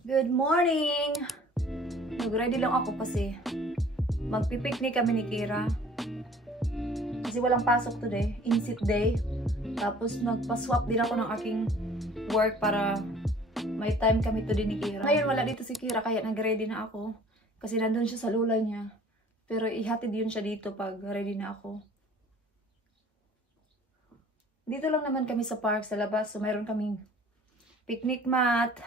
Good morning! Nag-ready lang ako kasi magpipiknik kami ni Kira. Kasi walang pasok today, insit day. Tapos nagpa-swap din ako ng aking work para may time kami today ni Kira. Ngayon wala dito si Kira kaya nag-ready na ako. Kasi nandun siya sa lula niya. Pero ihatid yun siya dito pag ready na ako. Dito lang naman kami sa park sa labas. So mayroon kaming picnic mat.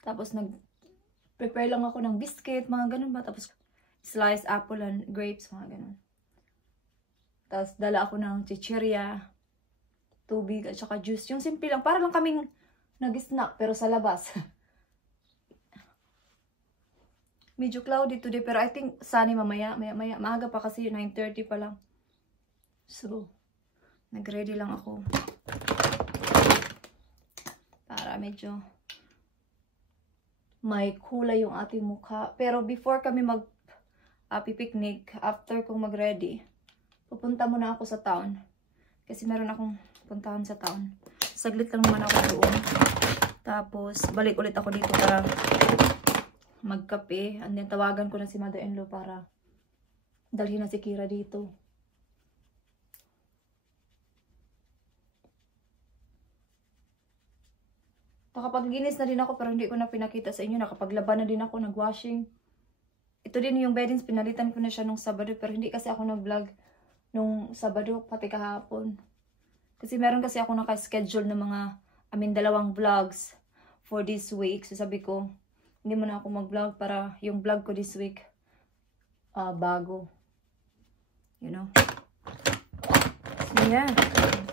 Tapos nag-prepare lang ako ng biscuit, mga ganun ba. Tapos sliced apple and grapes, mga ganun. Tapos dala ako ng chichirya, tubig at saka juice. Yung simple lang, para lang kaming nag-snack pero sa labas. Medyo cloudy today pero I think sunny mamaya. Maaga pa kasi 9:30 pa lang. So, nag-ready lang ako. Para medyo may kulay yung ating mukha. Pero before kami mag-picnic, after kong mag-ready, pupunta muna ako sa town. Kasi meron akong puntahan sa town. Saglit lang naman ako doon. Tapos, balik ulit ako dito para magkape. And then, tawagan ko na si mother-in-law para dalhin na si Kira dito. Nakapag-ginis na din ako pero hindi ko na pinakita sa inyo. Nakapaglaban na din ako, nag-washing. Ito din yung beddings, pinalitan ko na siya nung Sabado pero hindi kasi ako nag-vlog nung Sabado pati kahapon. Kasi meron kasi ako naka-schedule ng mga, dalawang vlogs for this week. So sabi ko, hindi mo na ako mag-vlog para yung vlog ko this week bago. You know? So yeah,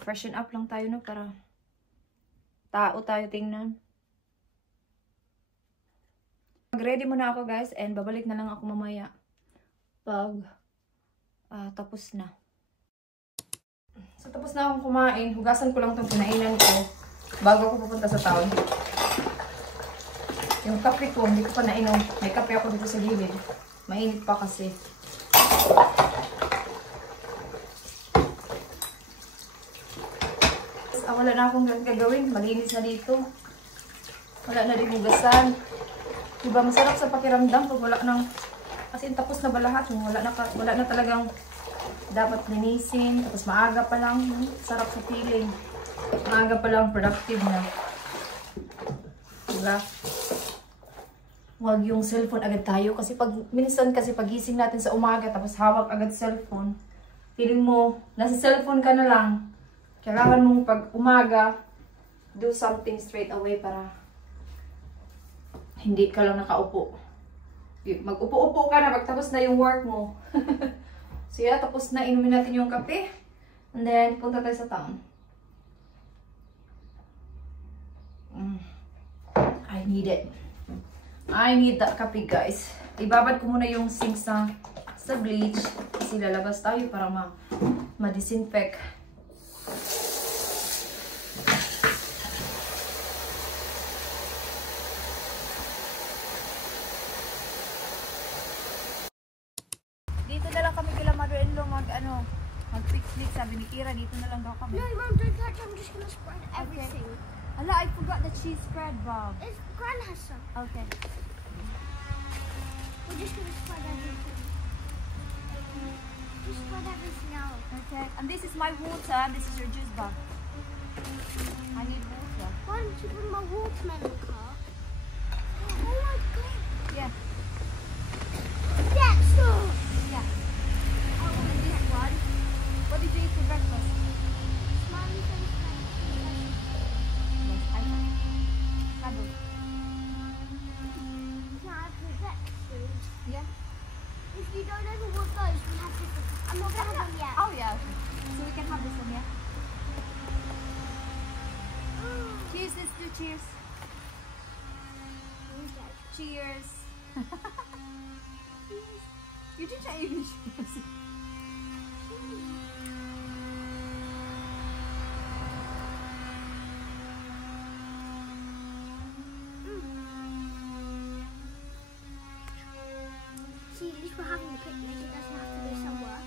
freshen up lang tayo no para tao tayo tingnan. Mag-ready muna ako guys and babalik na lang ako mamaya pag tapos na. So tapos na akong kumain. Hugasan ko lang itong pinainan ko bago ako pupunta sa town. Yung kape ko, hindi ko pa nainom. May kape ako dito sa gilid. Mainit pa kasi. Wala na akong gagawin. Malinis na dito. Wala na din hugasan. Diba masarap sa pakiramdam pag wala nang, kasi tapos na ba lahat? Wala na talagang dapat linisin. Tapos maaga pa lang. Sarap sa feeling. Maaga pa lang productive na. Diba? Huwag yung cellphone agad tayo. Kasi minsan kasi pagising natin sa umaga tapos hawak agad cellphone. Feeling mo, nasa cellphone ka na lang. Kailangan mong pag umaga, do something straight away para hindi ka lang nakaupo. Mag-upo-upo ka na pagtapos na yung work mo. So yeah, tapos na inumin natin yung kape. And then, punta tayo sa town. I need it. I need that kape guys. Ibabad ko muna yung sink sa bleach. Kasi lalabas tayo para ma-disinfect. Dito na lang kami kila mother-in-law mag-picnic. Sabi ni Kira, dito na lang daw kami. No, Mom, don't touch. I'm just gonna spread everything. Okay. Ala, I forgot the cheese spread, Bob. Gran has some. Okay. We're just gonna spread everything. Just spread everything out. Okay. And this is my water. This is your juice, Bob. I need water. Why don't you bring my watermelon cart? Oh my god. Yeah. Yes, sir. Yeah. I want this one. What did you eat for breakfast? Smiley face. Yes, I know. Kabo. Can I protect food? Yeah. If you don't ever want those, we have different. I'm not gonna have them yet. Oh yeah. Okay. So we can have this one, yeah. Cheers, let's do cheers. Okay. Cheers. You didn't even cheers. See, at least we're having a picnic. It doesn't have to be somewhere.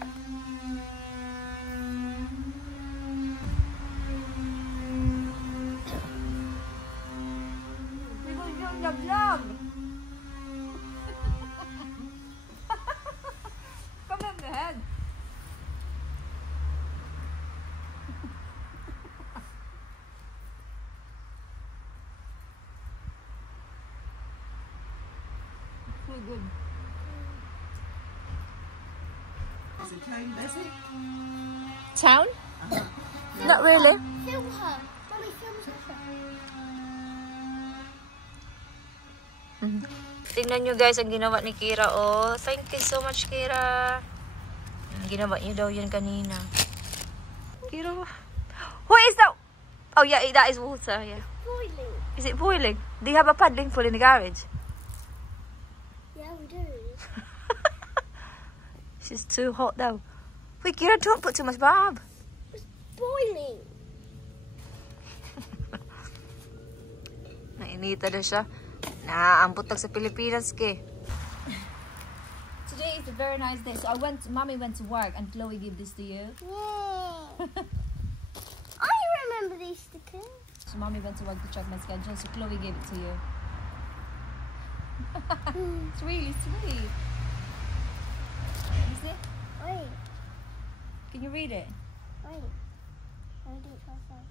We're going to vlog. We're good. Is it town busy? Town? Not really. Film her. Mommy, film her. Tingnan nyo guys ang ginawa ni Kira. Oh, thank you so much Kira. Ginawa niyo daw yun kanina. Kira, what is that? Oh yeah, that is water. Yeah. Boiling. Is it boiling? Do you have a paddling pool in the garage? Yeah, we do. It's just too hot though. Wait, Kira, don't put too much barb. It's boiling. Nainita na siya. Naaambot lang sa Pilipinas ke. Today is a very nice day. So Mommy went to work and Chloe gave this to you. Yeah. I remember these stickers. So Mommy went to work to check my schedule. So Chloe gave it to you. It's really sweet. Is it? Wait, Can you read it? wait. Let me do it myself.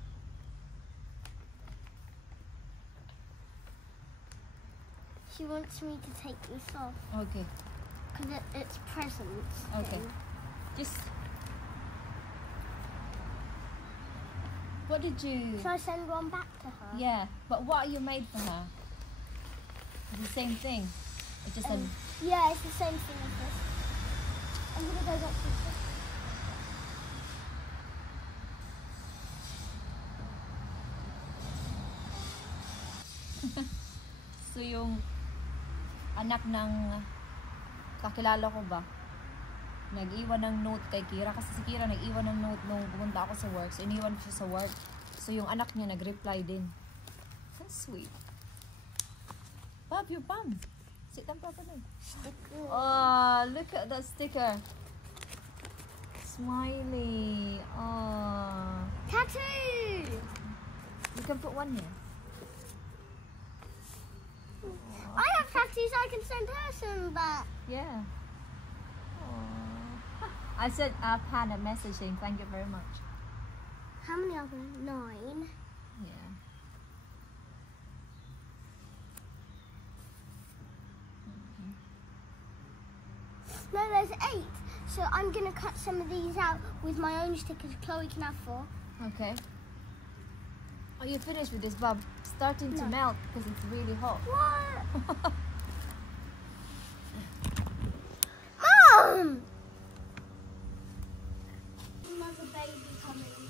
She wants me to take this off Okay. because it's presents. Okay. Just. What did you? So I send one back to her. Yeah, but what you made for her? The same thing. It's just an. Yeah, it's the same thing as this. I'm gonna go back to this. So yung anak ng kakilala ko ba, nag-iwan ng note kay Kira kasi si Kira nag-iwan ng note nung pumunta ako sa work. So iniwan siya sa work. So yung anak niya nag-reply din. That's sweet. Bob, your bum. Sit down properly. Oh, look at that sticker. Smiley. Oh. Tattoo! You can put one here. I have tattoos, I can send her some back. Yeah. Aww. I sent Pan a message saying thank you very much. How many are there? 9. Yeah. No, there's 8. So I'm gonna cut some of these out with my own stickers. Chloe can have 4. Okay. Are you finished with this, Bob? Starting to No. melt because it's really hot. What? Mom! Another baby coming.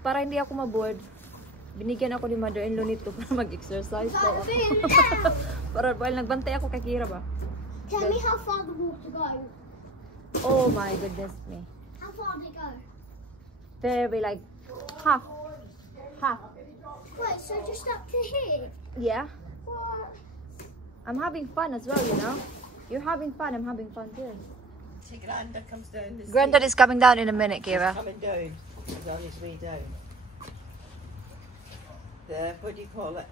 Para hindi ako maboard, binigyan ako ni mother-in-law nito para mag-exercise daw ako. Para while nagbantay ako kay Kira ba? Tell me how far the water goes. Oh my goodness me. How far did it go? Very like half. Wait, so just up to here? Yeah. What? I'm having fun as well, you know. You're having fun, I'm having fun too. See, Granda comes down the Granddad is coming down in a minute, Kira. coming down. He's on his way down. The, what do you call it?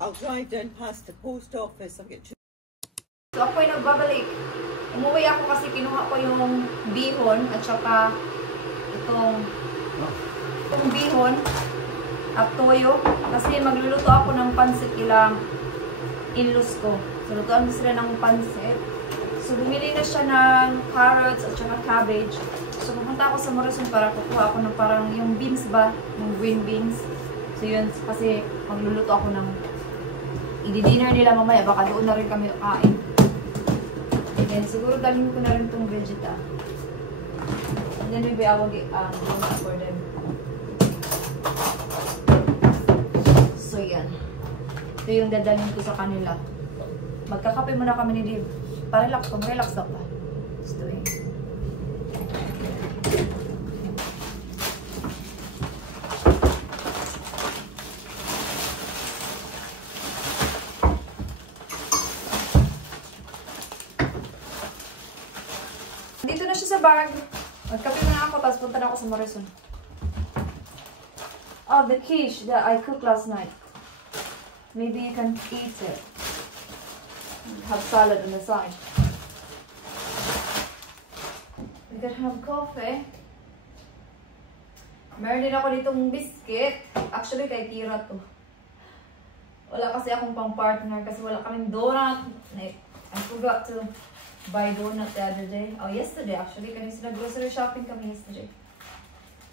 I'll drive down past the post office. I'll get you. So ako'y nagbabalik. Umuwi ako kasi kinuha ko yung bihon at saka itong bihon at toyo. Kasi magluluto ako ng pansit ilang in-laws ko. So lutuan ko sila ng pansit. So bumili na siya ng carrots at saka cabbage. So pupunta ako sa Morrison para kukuha ako ng parang yung beans ba? Yung green beans. So yun, kasi magluluto ako ng i-dinner nila mamaya. Baka doon na rin kami kain. And then siguro dalhin ko na rin itong vegeta. And then maybe I will get donut for them. So yan. Ito yung dadalhin ko sa kanila. Magkakape muna kami ni Dave. Pa-relax, pag-relax na pa. Gusto eh. Dito na siya sa bag. Magkape na ako, tapos punta na ako sa Morrison. Oh, the quiche that I cooked last night. Maybe you can eat it. Have salad on the side. can have coffee. Meron din ako ditong biscuit. Actually, kay Kira to. Wala kasi akong pang partner kasi wala kaming donut. I forgot to buy donut the other day. Oh, yesterday actually. Kasi grocery shopping kami yesterday.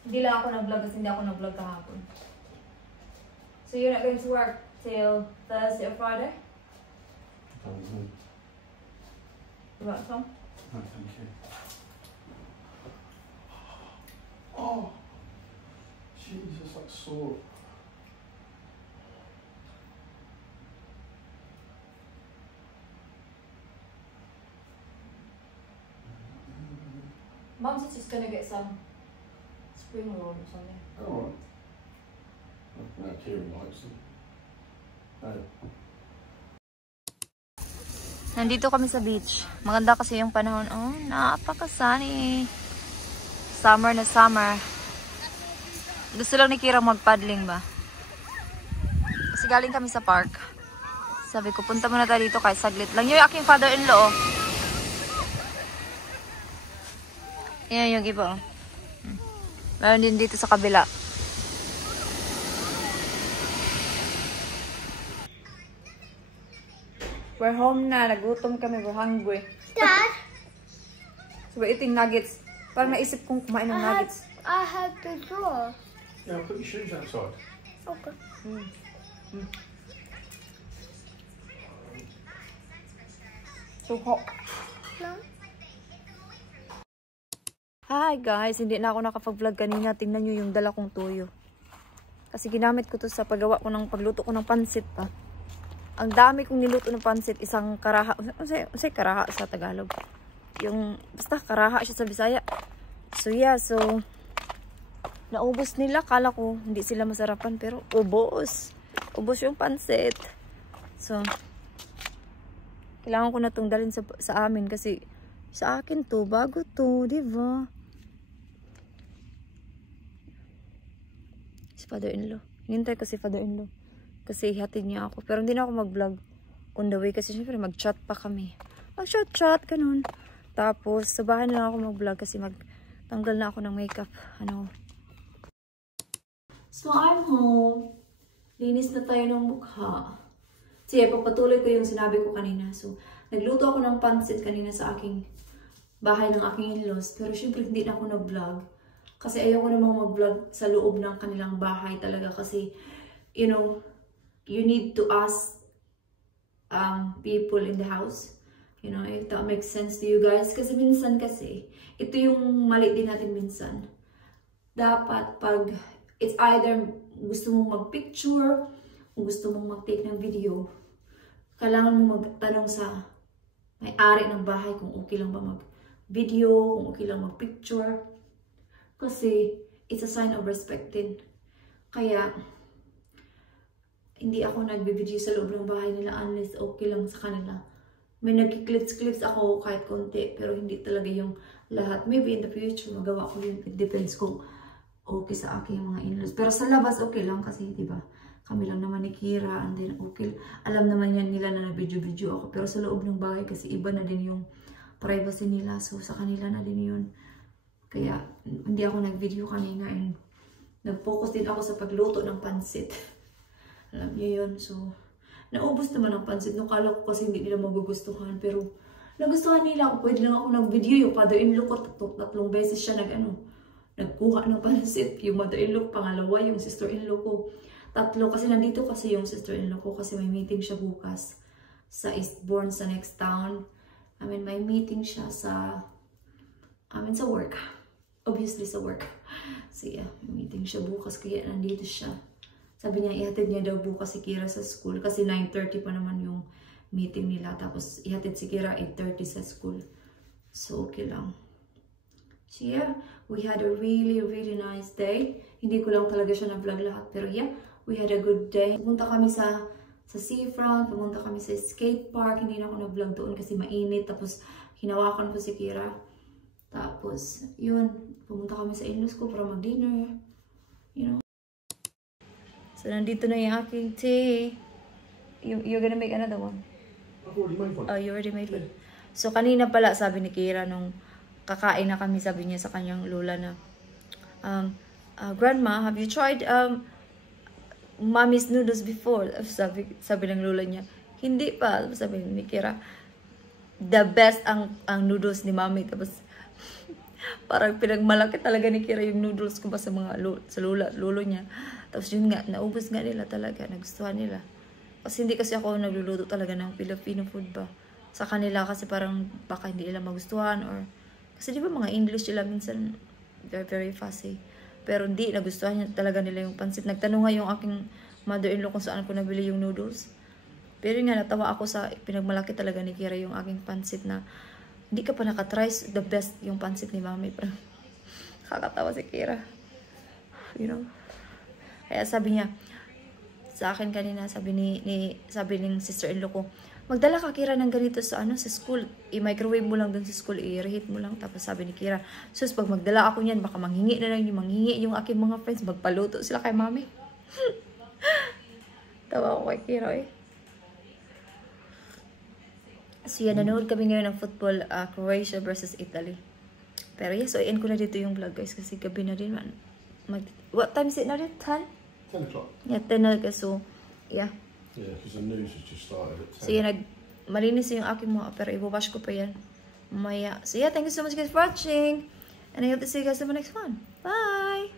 Hindi lang ako nag-vlog kasi hindi ako nag-vlog kahapon. So you're not going to work till Thursday or Friday? You want some? No, thank you. Oh! Jesus, that's sore. Mom says she's gonna get some spring roll or something. Alright. No, Kieran likes them. Oh. Nandito kami sa beach. Maganda kasi yung panahon. Oh, napaka-sunny. Summer na summer. Gusto lang ni Kira mag-paddling ba? Kasi galing kami sa park. Sabi ko, punta muna tayo dito kahit saglit lang. Yung aking father-in-law. Yan yung iba. Meron din dito sa kabila. We're home na. Nagutom kami. We're hungry. Dad, So we're eating nuggets. Parang naisip kong kumain ng nuggets. I have the drawer. Yeah, I'll put your shoes outside. Okay. So hot. No. Hi guys, hindi na ako nakapag-vlog kanina. Tingnan nyo yung dala kong tuyo. Kasi ginamit ko to sa paggawa ko ng pagluto ko ng pansit pa. Ang dami kong niluto ng pansit. Isang karaha. Unsay karaha sa Tagalog? Yung, basta karaha siya sa Bisaya. So yeah, so naubos nila. Kala ko hindi sila masarapan pero ubos. Ubos yung pansit. So, kailangan ko na itong dalhin sa amin kasi sa akin to, bago to, diba? Si father-in-law. Hinintay ko si father-in-law. Kasi hatid niya ako. Pero hindi na ako mag-vlog on the way. Kasi syempre mag-chat pa kami. Mag-chat, ganun. Tapos, sa bahay na lang ako mag-vlog kasi magtanggal na ako ng makeup. Ano. So, I'm home. Linis na tayo ng mukha. Sige, papatuloy ko yung sinabi ko kanina. So, nagluto ako ng pansit kanina sa aking bahay ng aking in-laws. Pero syempre, hindi na ako nag-vlog. Kasi ayoko namang mag-vlog sa loob ng kanilang bahay talaga. Kasi, you know, you need to ask people in the house. You know, if that makes sense to you guys. Kasi minsan kasi, ito yung mali din natin minsan. Dapat pag, it's either gusto mong mag-picture, o gusto mong mag-take ng video, kailangan mo magtanong sa may-ari ng bahay kung okay lang ba mag-video, kung okay lang mag-picture. Kasi, it's a sign of respect din. Kaya, hindi ako nagbe-video sa loob ng bahay nila unless okay lang sa kanila. May nag-clips ako kahit konti, pero hindi talaga yung lahat. Maybe in the future, magawa ko yun. It depends kung okay sa akin yung mga in-laws. Pero sa labas, okay lang kasi, di ba? Kami lang naman ni Kira, and then okay. Alam naman yan nila na nag-video-video ako. Pero sa loob ng bahay kasi iba na din yung privacy nila. So, sa kanila na din yun. Kaya, hindi ako nag-video kanina and nag-focus din ako sa pagluto ng pansit. Alam niyo yun. So, naubos naman ang pansit. Nung kala ko kasi hindi nila magugustuhan. Pero, nagustuhan nila ako. Pwede lang ako nag-video. Yung father-in-law ko, tatlong beses siya nagkuha ng pansit. Yung mother-in-law, pangalawa, yung sister-in-law ko. Tatlo. Kasi nandito kasi yung sister-in-law ko. Kasi may meeting siya bukas sa Eastbourne, sa next town. I mean, may meeting siya sa work. Obviously sa work. So yeah, may meeting siya bukas kaya nandito siya. Sabi niya, ihatid niya daw bukas si Kira sa school. Kasi 9:30 pa naman yung meeting nila. Tapos ihatid si Kira 8:30 sa school. So okay lang. So yeah, we had a really, really nice day. Hindi ko lang talaga siya na-vlog lahat. Pero yeah, we had a good day. Pumunta kami sa seafront. Pumunta kami sa skate park. Hindi na ako na-vlog doon kasi mainit. Tapos hinawakan ko si Kira. Tapos, yun, pumunta kami sa in-laws ko para mag-dinner. You know? So, nandito na yung aking tea. You're gonna make another one? I've already made one. Oh, you already made one. So, kanina pala, sabi ni Kira nung kakain na kami, sabi niya sa kanyang lola na, Grandma, have you tried Mommy's noodles before? Sabi ng lola niya, hindi pa. Sabi ni Kira, the best ang noodles ni Mommy. Tapos, parang pinagmalaki talaga ni Kira yung noodles ko pa sa mga lolo niya. Tapos yun nga, naubos nga nila talaga, nagustuhan nila. Kasi hindi kasi ako nagluluto talaga ng Filipino food ba. Sa kanila kasi parang baka hindi nila magustuhan or kasi di ba mga English sila minsan they're very fussy. Pero hindi nagustuhan niya talaga nila yung pansit. Nagtanong nga yung aking mother-in-law kung saan ko nabili yung noodles. Pero nga natawa ako sa pinagmalaki talaga ni Kira yung aking pansit na hindi ka pa nakatry the best yung pansit ni Mami. Pero kakatawa si Kira. You know? Kaya sabi niya sa akin kanina, sabi ng sister-in-law ko, magdala ka Kira ng ganito sa school. I-microwave mo lang dun sa school, i-reheat mo lang. Tapos sabi ni Kira, sus, pag magdala ako niyan, baka manghingi yung aking mga friends, magpaluto sila kay Mami. Tawa ko kay Kira eh. So yan, nanood kami ngayon ng football, Croatia versus Italy. Pero yes, so i-end ko na dito yung vlog guys, kasi gabi na din man. What time is it now? 10? 10 o'clock. Yeah, 10 na so yeah. Yeah, because the news has just started at 10. So yan, malinis yung aking mga, pero iwawash ko pa yan mamaya. So yeah, thank you so much guys for watching. And I hope to see you guys in the next one. Bye!